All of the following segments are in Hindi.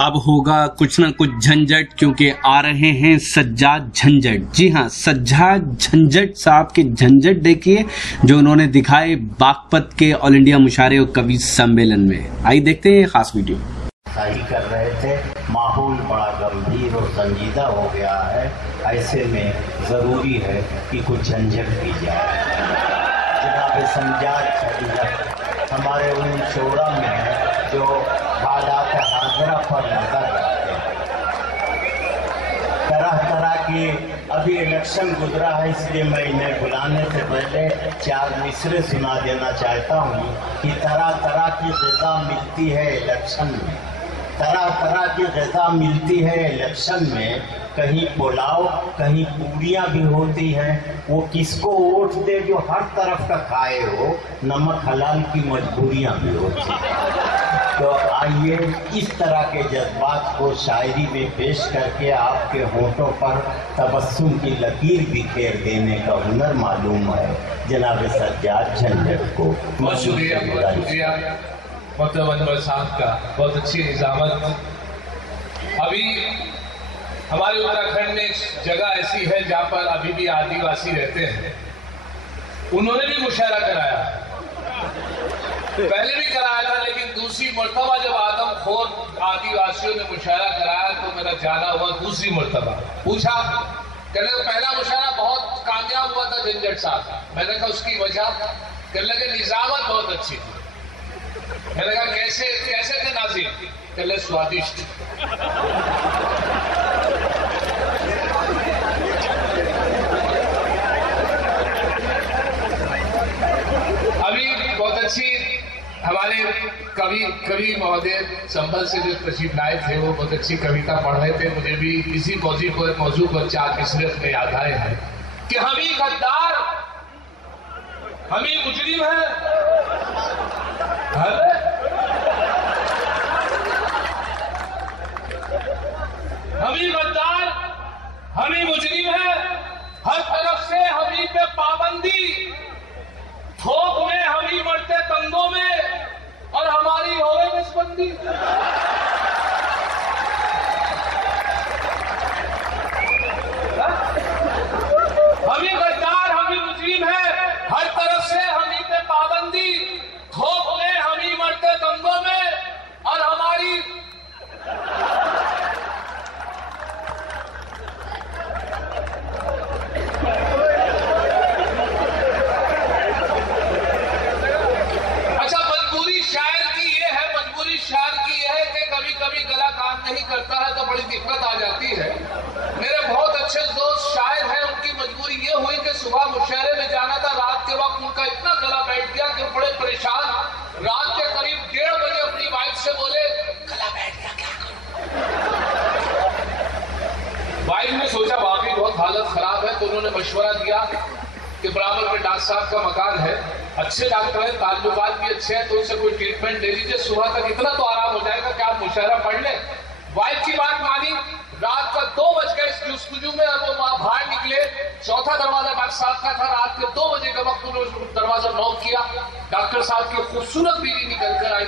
अब होगा कुछ ना कुछ झंझट, क्योंकि आ रहे हैं सज्जाद झंझट। जी हाँ, सज्जाद झंझट साहब के झंझट देखिए जो उन्होंने दिखाए बागपत के ऑल इंडिया मुशायरे और कवि सम्मेलन में। आइए देखते हैं ये खास वीडियो। कर रहे थे, माहौल बड़ा गंभीर और संजीदा हो गया है। ऐसे में ज़रूरी है कि कुछ झंझट की जाए। जनाब सज्जाद झंझट हमारे उन शोरा में है जो हालात हाज़िरा पर नजर रखते हैं। तरह तरह की अभी इलेक्शन गुजरा है, इसलिए मैं इन्हें बुलाने से पहले 4 मिसरे सुना देना चाहता हूँ कि तरह तरह की ग़िज़ा मिलती है इलेक्शन में, तरह तरह की ग़िज़ा मिलती है इलेक्शन में। कहीं पुलाव, कहीं पूड़ियाँ भी होती हैं। वो किसको वोट दे जो हर तरफ का खाए हो, नमक हलाल की मजबूरियाँ भी होती हैं। तो आइए इस तरह के जज्बात को शायरी में पेश करके आपके होठों पर तबस्सुम की लकीर बिखेर देने का हुनर मालूम है जनाब सज्जाद झंझट को। बहुत शुक्रिया मोहतरम साहब का, बहुत अच्छी निज़ामत। अभी हमारे उत्तराखंड में एक जगह ऐसी है जहाँ पर अभी भी आदिवासी रहते हैं। उन्होंने भी मुशायरा कराया, पहले भी कराया था, लेकिन दूसरी मर्तबा जब आदमखोर आदिवासियों ने मुशायरा कराया तो मेरा जाना हुआ दूसरी मर्तबा। पूछा, कहने पहला मुशायरा बहुत कामयाब हुआ था झंझट साहब। मैंने कहा उसकी वजह? कहने लगे निज़ामत बहुत अच्छी थी। मैंने कहा कैसे कैसे थे नाज़िर? कहले स्वादिष्ट। अभी बहुत अच्छी हमारे कवि महोदय संभल से जो तशरीफ लाए थे, वो बहुत अच्छी कविता पढ़ रहे थे। मुझे भी इसी मौजू पर 4 मिसरे में याद आए हैं कि हम ही गद्दार, हम ही मुजरिम हैं। हम ही गद्दार, हम ही मुजरिम है, हर तरफ से हम ही पे पाबंदी, थोक में हम ही मरते दंगों में और हमारी होवे नसबंदी। हम ही गद्दार, हम ही मुजरिम है, हर तरफ से हम ही पे पाबंदी, थोक में हम ही मरते दंगों में और हमारी। नहीं करता है तो बड़ी दिक्कत आ जाती है। मेरे बहुत अच्छे दोस्त शायर हैं, उनकी मजबूरी ये हुई कि सुबह मुशायरे में जाना था, रात के वक्त उनका इतना गला बैठ गया कि बड़े परेशान, रात के करीब 1:30 बजे अपनी वाइफ से बोले गला बैठ गया, क्या करूं? वाइफ ने सोचा वाकई बहुत हालत खराब है, तो उन्होंने मशवरा दिया कि बराबर में डॉक्टर साहब का मकान है, अच्छे डॉक्टर हैं, ताल्लुकात भी अच्छे हैं, तो उनसे कोई ट्रीटमेंट ले लीजिए, सुबह तक इतना तो आराम हो जाएगा कि आप मुशायरा पढ़ लें। वाइफ की बात मानी, रात का 2 बज गए जुस्कुजू में, और वो बाहर निकले। चौथा दरवाजा डॉक्टर साहब का था। रात के 2 बजे के वक्त उन्होंने दरवाजा नॉक किया। डॉक्टर साहब की खूबसूरत बीवी निकल कर आई।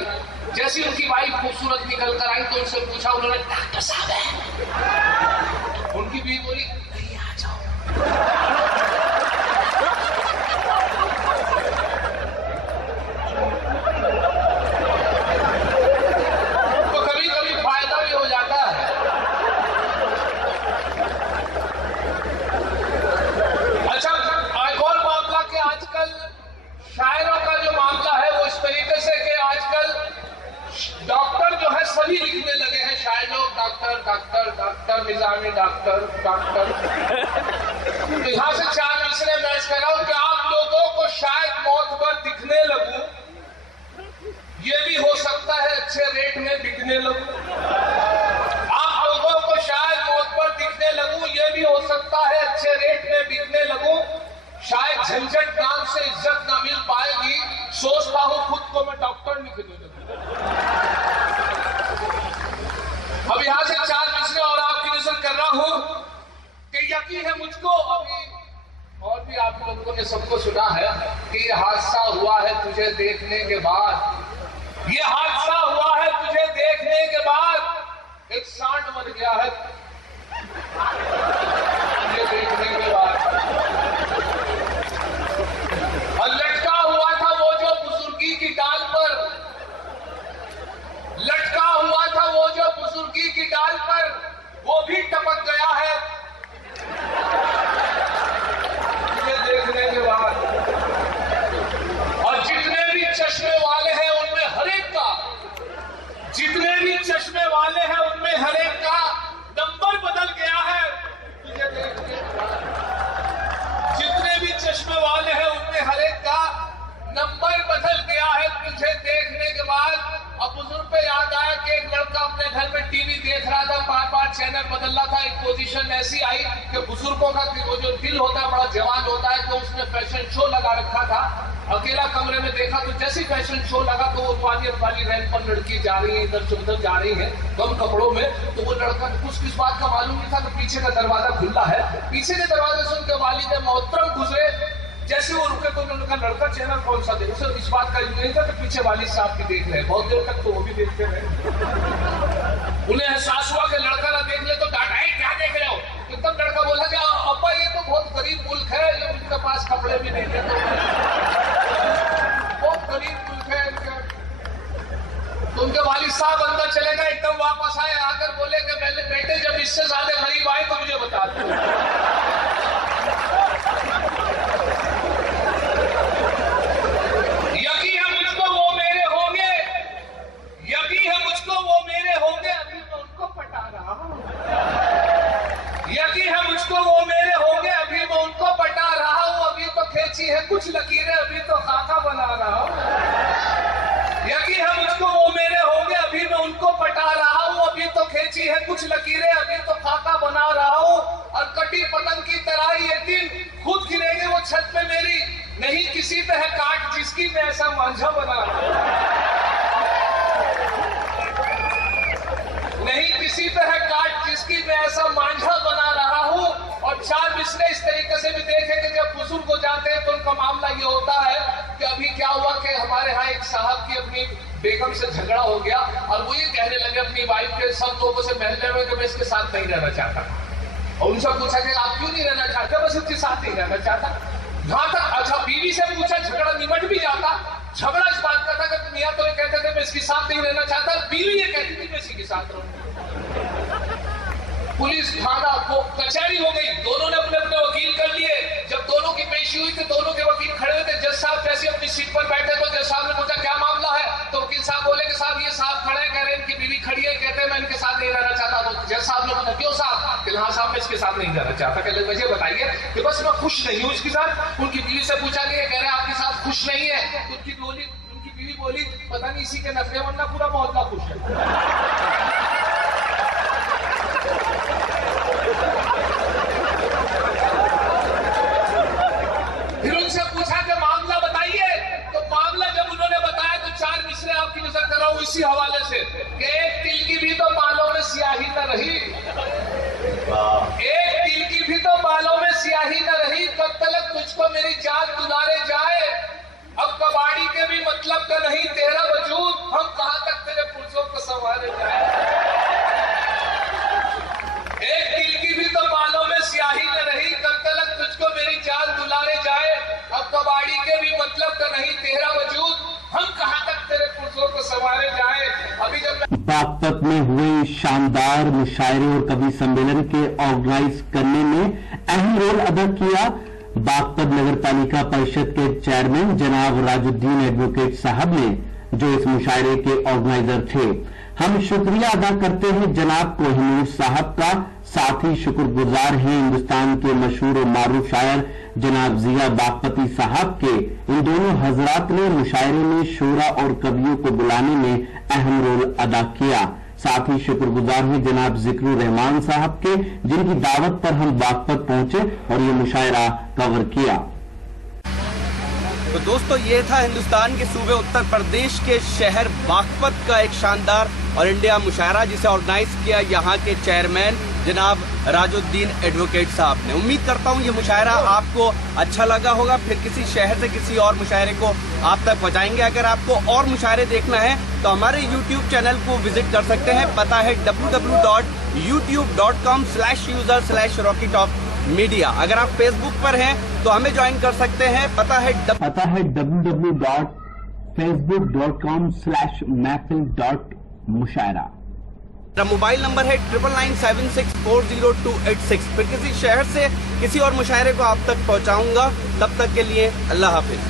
जैसी उनकी वाइफ खूबसूरत निकल कर आई तो उनसे पूछा उन्होंने, डॉक्टर साहब है? उनकी बीवी बोली, नहीं आ जाओ। डॉक्टर तो यहाँ से 4 मिसरे मैच कर रहा हूं कि आप लोगों को शायद मौत पर दिखने लगूं, ये भी हो सकता है अच्छे रेट में बिकने लगूं। आप लोगों को शायद मौत पर दिखने लगूं, ये भी हो सकता है अच्छे रेट में बिकने लगूं। शायद झंझट नाम से इज्जत ना मिल पाएगी, सोचता हूं खुद को मैं डॉक्टर निकलने लगूं। अब यहाँ से 4 मिसरे और आपकी नजर कर रहा हूं कि यकीन है मुझको, अभी और भी आप लोगों ने सबको सुना है कि ये हादसा हुआ है तुझे देखने के बाद, ये हादसा हुआ है तुझे देखने के बाद, वो भी टपक गया है ये देखने के बाद। और जितने भी चश्मे वाले हैं उनमें हर एक का, जितने भी चश्मे वाले हैं उनमें हर एक का नंबर बदल गया है। जितने भी चश्मे वाले हैं उनमें हर एक का नंबर बदल गया है तुझे देखने के बाद। अब बुजुर्ग पे याद आया कि एक लड़का अपने घर में टीवी देख रहा था, बार-बार चैनल बदल रहा था। एक पोजीशन ऐसी आई कि बुजुर्गों का वो जो दिल होता है बड़ा जवान होता है, तो उसने फैशन शो लगा रखा था। अकेला कमरे में देखा तो जैसे फैशन शो लगा तो वो वाली रैंप पर लड़की जा रही है, इधर से उधर जा रही है कम कपड़ों में। तो वो लड़का कुछ किस बात का मालूम नहीं था कि पीछे का दरवाजा खुला है। पीछे के दरवाजे से उनके वालिद मोहतरम गुजरे, जैसे वो रुके तो उन्होंने कहा लड़का चैनल कौन सा देख, उसे इस बात का नहीं था कि पीछे वालिद साहब भी देख रहे हैं। बहुत देर तक तो वो भी देखते रहे। उन्हें एहसास हुआ कि लड़का ना देख ले तो डांटा, है क्या देख रहे हो? एकदम लड़का बोला कि अब्बा ये तो बहुत गरीब मुल्क है, ये उनके पास कपड़े भी नहीं थे, बहुत गरीब मुल्क है इनका। तो उनके वालिद साहब अंदर चले गए, एकदम वापस आए, आकर बोले कि पहले बेटे जब इससे ज्यादा गरीब आए तो मुझे बता दो। है कुछ लकीरें अभी तो खाका बना रहा हूं। यकीन है मुझको वो मेरे होंगे अभी मैं उनको पटा रहा हूं। अभी तो खींची है कुछ लकीरें अभी तो खाका बना रहा हूं। और कटी पतंग की तरह ये दिन खुद गिरेंगे वो छत पे मेरी, नहीं किसी पे है काट जिसकी मैं ऐसा मांझा बना रहा हूं। नहीं किसी पे है काट जिसकी मैं ऐसा मांझा बना रहा हूं। और चार मिसरे इस तरीके से भी देखेंगे जब बुजुर्ग हो जाते हैं तो उनका मामला ये होता है कि अभी क्या हुआ कि हमारे यहाँ एक साहब की अपनी बेगम से झगड़ा हो गया और वो ये कहने लगे अपनी वाइफ के सब लोगों से महल्ले में कि मैं इसके साथ नहीं रहना चाहता। और उनसे पूछा कि आप क्यों नहीं रहना चाहते? बस इसके साथ नहीं रहना चाहता। जहां तक अच्छा बीवी से पूछा झगड़ा निमट भी जाता। झगड़ा इस बात का था कि मियां तो ये कहते थे मैं इसके साथ नहीं रहना चाहता, बीवी ये कहती थी मैं इसी के साथ रहूंगा। पुलिस थाना को कचहरी हो गई, दोनों ने अपने अपने वकील कर लिए। जब दोनों की पेशी हुई तो दोनों के वकील खड़े हुए थे। जज साहब जैसे अपनी सीट पर बैठे तो जज साहब ने पूछा क्या मामला है? तो वकील साहब बोले कि साहब ये साहब खड़े हैं, कह रहे हैं इनकी बीवी खड़ी है, कहते हैं मैं इनके साथ नहीं रहना चाहता। तो जज साहब ने पूछा क्यों साहब? कि हाँ साहब मैं इसके साथ नहीं रहना चाहता। कहते मुझे बताइए कि बस मैं खुश नहीं हूँ इसके साथ। उनकी बीवी से पूछा गया, कह रहे आपके साथ खुश नहीं है। तो उनकी बीवी बोली पता नहीं इसी के नफे वरना पूरा मोहल्ला खुश है। फिर उनसे पूछा कि मामला बताइए। तो मामला जब उन्होंने बताया तो चार मिसरे आपकी नजर कर रहा हूं इसी हवाले से कि एक तिल की भी तो बालों में स्याही न रही, एक तिल की भी तो बालों में स्याही न रही, कब तक तुझको मेरी जान दुलारे जाए। अब कबाड़ी के भी मतलब का नहीं तेरा वजूद, हम कहां तक तेरे पुरुषों को संवारे जाए। एक तिल की भी तो बालों में स्याही न रही, कब तक तुझको मेरी जान दुलारे जाए। अब कबाड़ी के भी मतलब का नहीं तेरा वजूद, हम कहां तक तेरे पुरुषों को संवारे जाए। अभी जब बागपत में हुए शानदार मुशायरे और कवि सम्मेलन के ऑर्गेनाइज करने में अहम रोल अदा किया बागपत नगर पालिका परिषद के चेयरमैन जनाब राजुद्दीन एडवोकेट साहब ने, जो इस मुशायरे के ऑर्गेनाइजर थे। हम शुक्रिया अदा करते हैं जनाब कोहिनूर साहब का, साथ ही शुक्रगुजार हैं हिंदुस्तान के मशहूर और मारूफ शायर जनाब जिया बागपती साहब के। इन दोनों हजरात ने मुशायरे में शोरा और कवियों को बुलाने में अहम रोल अदा किया। साथ ही शुक्रगुजार हैं जनाब जिक्रुर रहमान साहब के, जिनकी दावत पर हम बागपत पहुंचे और ये मुशायरा कवर किया। तो दोस्तों ये था हिंदुस्तान के सूबे उत्तर प्रदेश के शहर बागपत का एक शानदार ऑल इंडिया मुशायरा, जिसे ऑर्गेनाइज किया यहाँ के चेयरमैन जनाब राजुद्दीन एडवोकेट साहब ने। उम्मीद करता हूँ ये मुशायरा आपको अच्छा लगा होगा। फिर किसी शहर से किसी और मुशायरे को आप तक पहुँचाएंगे। अगर आपको और मुशायरे देखना है तो हमारे YouTube चैनल को विजिट कर सकते हैं। पता है www.youtube.com/user/rockytopmedia। अगर आप फेसबुक पर हैं तो हमें ज्वाइन कर सकते हैं। पता है www.facebook.com/महफिल.मुशायरा। मेरा मोबाइल नंबर है 9997640286। फिर किसी शहर से किसी और मुशायरे को आप तक पहुंचाऊंगा। तब तक के लिए अल्लाह हाफिज।